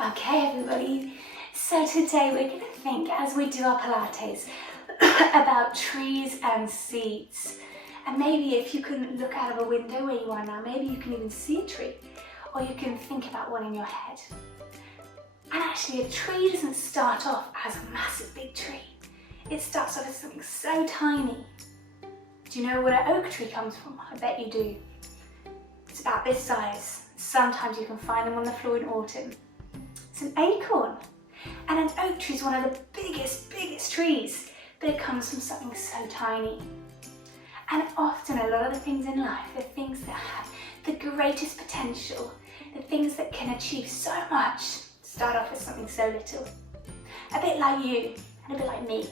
Okay everybody, so today we're going to think, as we do our Pilates, about trees and seeds. And maybe if you can look out of a window where you are now, maybe you can even see a tree, or you can think about one in your head. And actually a tree doesn't start off as a massive big tree. It starts off as something so tiny. Do you know where an oak tree comes from? I bet you do. It's about this size. Sometimes you can find them on the floor in autumn. It's an acorn. And an oak tree is one of the biggest trees, but it comes from something so tiny. And often a lot of the things in life, the things that have the greatest potential, the things that can achieve so much, start off as something so little. A bit like you, and a bit like me.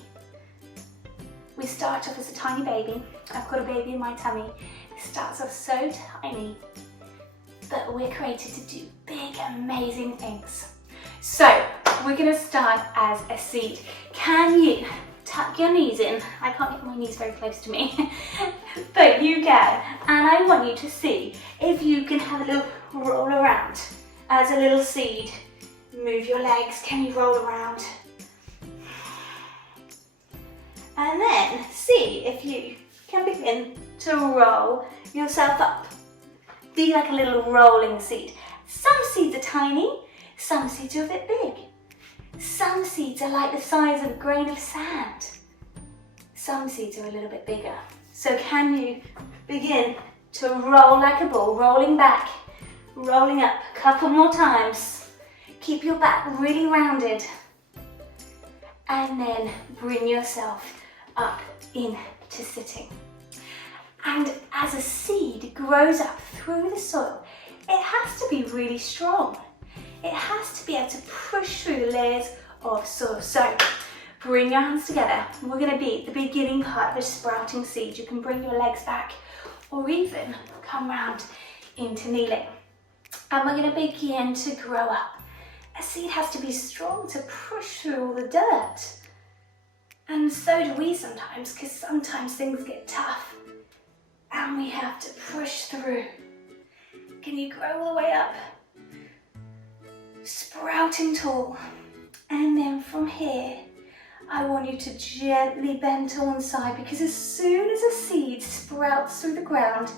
We start off as a tiny baby. I've got a baby in my tummy. It starts off so tiny, but we're created to do big, amazing things. So, we're going to start as a seed. Can you tuck your knees in? I can't get my knees very close to me, but you can. And I want you to see if you can have a little roll around as a little seed. Move your legs. Can you roll around? And then see if you can begin to roll yourself up. Be like a little rolling seed. Some seeds are tiny, some seeds are a bit big. Some seeds are like the size of a grain of sand. Some seeds are a little bit bigger. So can you begin to roll like a ball, rolling back, rolling up a couple more times. Keep your back really rounded. And then bring yourself up into sitting. And as a seed grows up through the soil, it has to be really strong. It has to be able to push through the layers of soil. So bring your hands together. We're going to be at the beginning part of a sprouting seed. You can bring your legs back or even come round into kneeling. And we're going to begin to grow up. A seed has to be strong to push through all the dirt. And so do we sometimes, because sometimes things get tough. And we have to push through. Can you grow all the way up? Sprouting tall. And then from here, I want you to gently bend to one side, because as soon as a seed sprouts through the ground,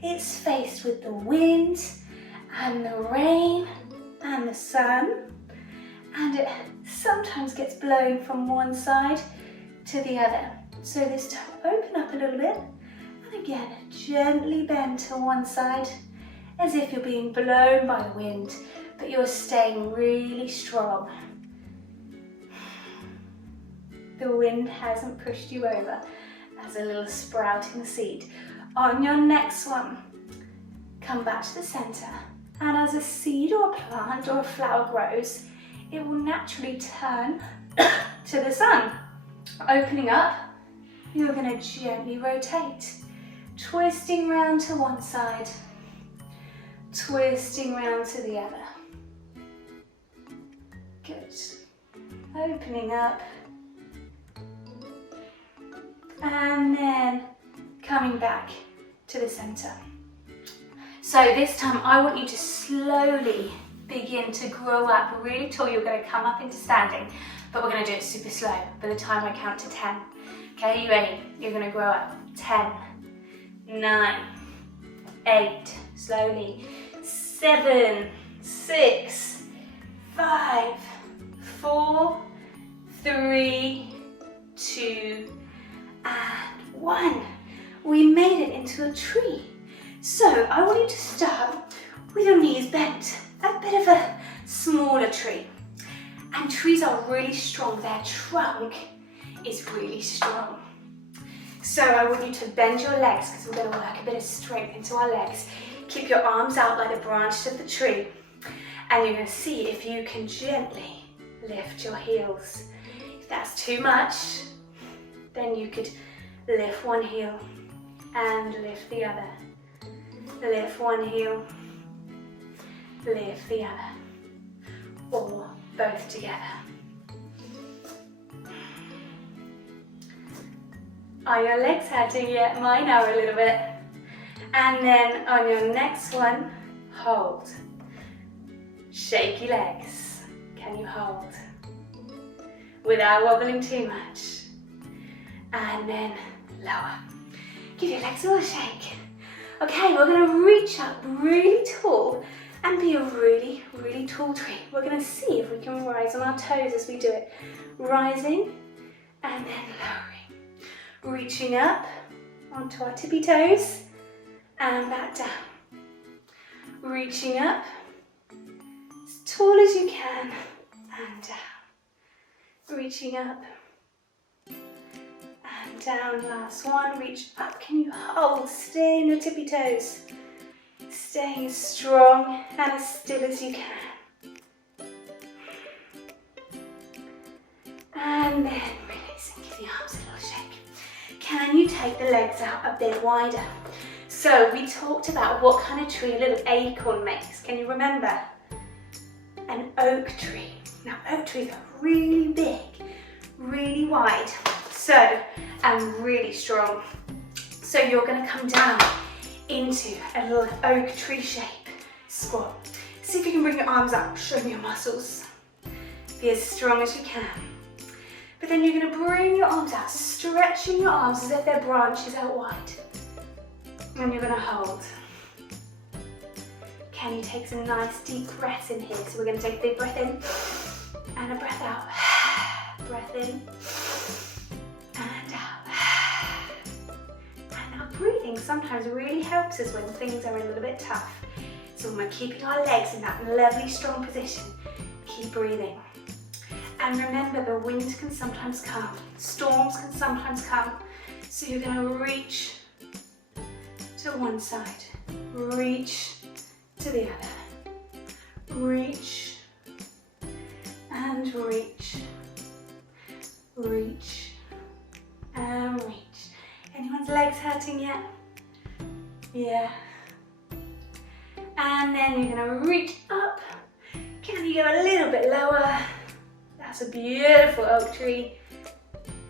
it's faced with the wind and the rain and the sun. And it sometimes gets blown from one side to the other. So this time, open up a little bit. And again, gently bend to one side, as if you're being blown by the wind, but you're staying really strong. The wind hasn't pushed you over as a little sprouting seed. On your next one, come back to the center, and as a seed or a plant or a flower grows, it will naturally turn to the sun. Opening up, you're going to gently rotate, twisting round to one side, twisting round to the other. Good. Opening up. And then coming back to the center. So this time I want you to slowly begin to grow up really tall. You're going to come up into standing, but we're going to do it super slow by the time I count to 10. Okay, you ready? You're going to grow up. 10, 9, 8, slowly. 7, 6, 5, 4, 3, 2, and 1. We made it into a tree. So I want you to start with your knees bent, a bit of a smaller tree. And trees are really strong. Their trunk is really strong. So I want you to bend your legs, because we're going to work a bit of strength into our legs. Keep your arms out like the branches of the tree. And you're going to see if you can gently lift your heels. If that's too much, then you could lift one heel and lift the other. Lift one heel, lift the other. Or both together. Are your legs hurting yet? Mine are a little bit. And then on your next one, hold. Shaky legs. Can you hold? Without wobbling too much. And then lower. Give your legs a little shake. Okay, we're going to reach up really tall and be a really, really tall tree. We're going to see if we can rise on our toes as we do it. Rising and then lowering. Reaching up onto our tippy toes and back down. Reaching up as tall as you can and down. Reaching up and down. Last one. Reach up. Can you hold? Stay in your tippy toes. Staying as strong and as still as you can. And then releasing. Give the arms a little shake. Can you take the legs out a bit wider? So we talked about what kind of tree a little acorn makes. Can you remember? An oak tree. Now oak trees are really big, really wide, and really strong. So you're going to come down into a little oak tree shape squat. See if you can bring your arms up, show me your muscles. Be as strong as you can. But then you're going to bring your arms out, stretching your arms as if they're branches out wide. And you're going to hold. Can you take some nice deep breaths in here? So we're going to take a big breath in and a breath out. Breath in and out. And now breathing sometimes really helps us when things are a little bit tough. So when we're keeping our legs in that lovely strong position, keep breathing. And remember, the wind can sometimes come, storms can sometimes come. So you're going to reach to one side, reach to the other, reach and reach, reach and reach. Anyone's legs hurting yet? Yeah. And then you're going to reach up. Can you go a little bit lower? That's a beautiful oak tree.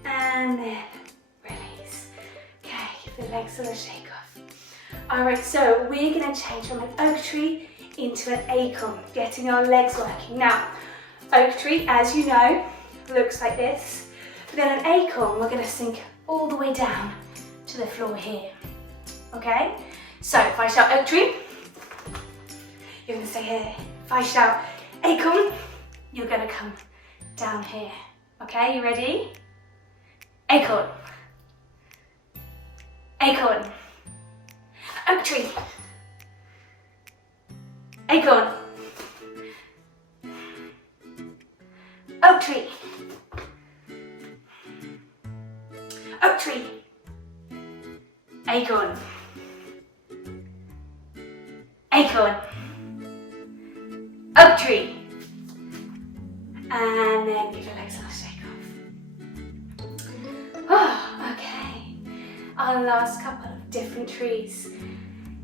And then release. Okay, give the legs a little shake off. Alright, so we're going to change from an oak tree into an acorn, getting our legs working. Now, oak tree, as you know, looks like this. But then an acorn, we're going to sink all the way down to the floor here. Okay? So if I shout oak tree, you're going to stay here. If I shout acorn, you're going to come down here. Okay, you ready? Acorn. Acorn. Oak tree. Acorn. Oak tree. Oak tree. Acorn. Acorn. Oak tree. And then give your legs a shake off. Oh, okay. Our last couple of different trees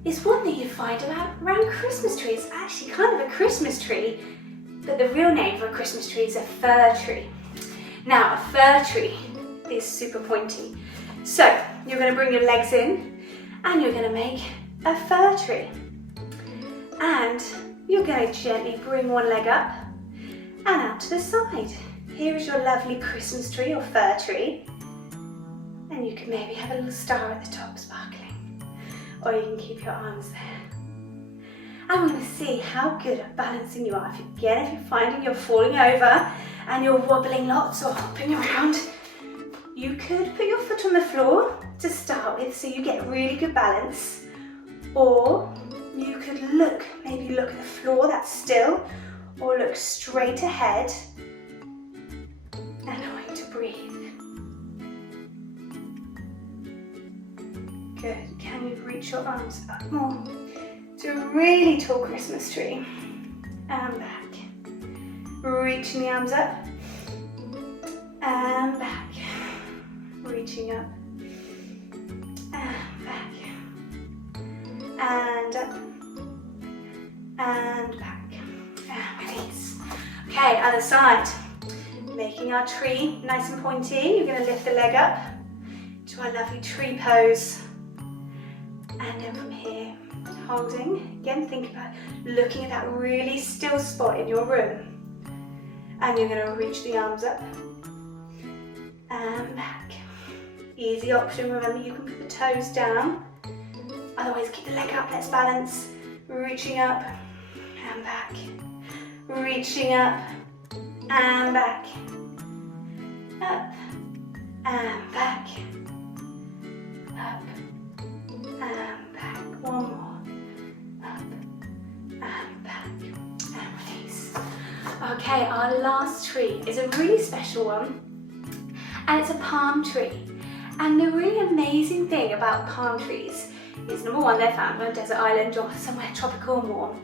is one that you find around Christmas trees. It's actually kind of a Christmas tree, but the real name for a Christmas tree is a fir tree. Now, a fir tree is super pointy. So, you're going to bring your legs in and you're going to make a fir tree. And you're going to gently bring one leg up and out to the side. Here is your lovely Christmas tree or fir tree. And you can maybe have a little star at the top sparkling. Or you can keep your arms there. And we're going to see how good at balancing you are. If you're finding you're falling over and you're wobbling lots or hopping around, you could put your foot on the floor to start with so you get really good balance. Or you could maybe look at the floor that's still, or look straight ahead and I want you to breathe. Good. Can you reach your arms up more to a really tall Christmas tree? And back. Reaching the arms up. And back. Reaching up. And back. And up. And back. And release. Okay, other side. Making our tree nice and pointy. You're going to lift the leg up to our lovely tree pose. And then from here, holding. Again, think about looking at that really still spot in your room. And you're going to reach the arms up and back. Easy option, remember you can put the toes down. Otherwise keep the leg up, let's balance. Reaching up and back. Reaching up and back. Up and back. Up and back. One more. Up and back. And release. Okay, our last tree is a really special one. And it's a palm tree. And the really amazing thing about palm trees is, number one, they're found on a desert island or somewhere tropical and warm,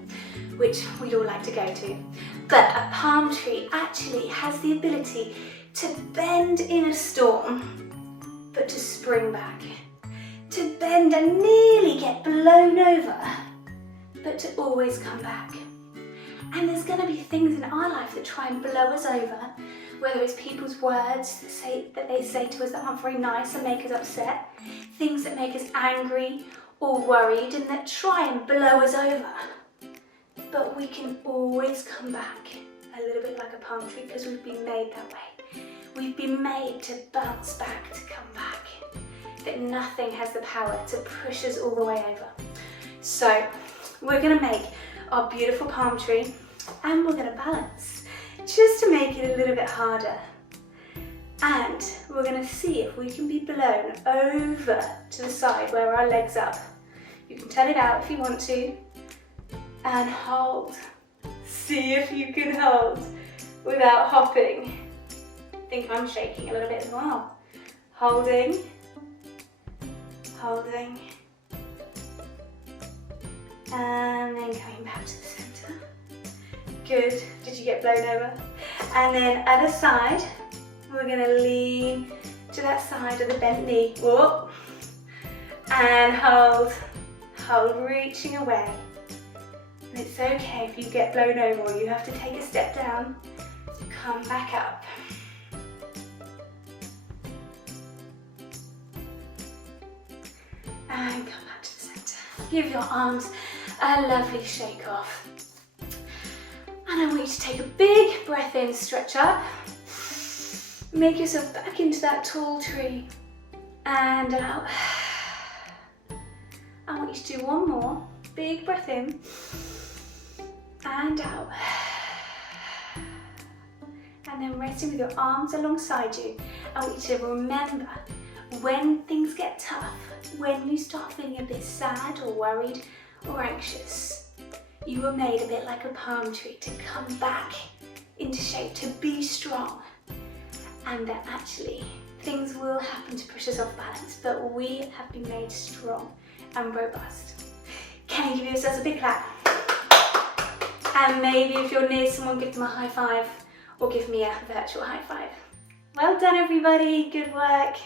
which we'd all like to go to. But a palm tree actually has the ability to bend in a storm, but to spring back. To bend and nearly get blown over, but to always come back. And there's going to be things in our life that try and blow us over, whether it's people's words that they say to us that aren't very nice and make us upset, things that make us angry or worried and that try and blow us over. But we can always come back a little bit like a palm tree because we've been made that way. We've been made to bounce back, to come back. That nothing has the power to push us all the way over. So we're going to make our beautiful palm tree and we're going to balance just to make it a little bit harder. And we're going to see if we can be blown over to the side where our leg's up. You can turn it out if you want to and hold. See if you can hold without hopping. I think I'm shaking a little bit as well. Holding, holding, and then coming back to the center. Good. Did you get blown over? And then other side, we're going to lean to that side of the bent knee. Whoop. And hold. Hold, reaching away. And it's okay if you get blown over or you have to take a step down. Come back up. And come back to the center. Give your arms a lovely shake off. And I want you to take a big breath in, stretch up. Make yourself back into that tall tree. And out. I want you to do one more. Big breath in. And out. And then resting with your arms alongside you. I want you to remember, when things get tough, when you start feeling a bit sad or worried or anxious, you were made a bit like a palm tree to come back into shape, to be strong. And that actually things will happen to push us off balance, but we have been made strong and robust. Can you give yourselves a big clap? And maybe if you're near someone, give them a high five or give me a virtual high five. Well done everybody, good work.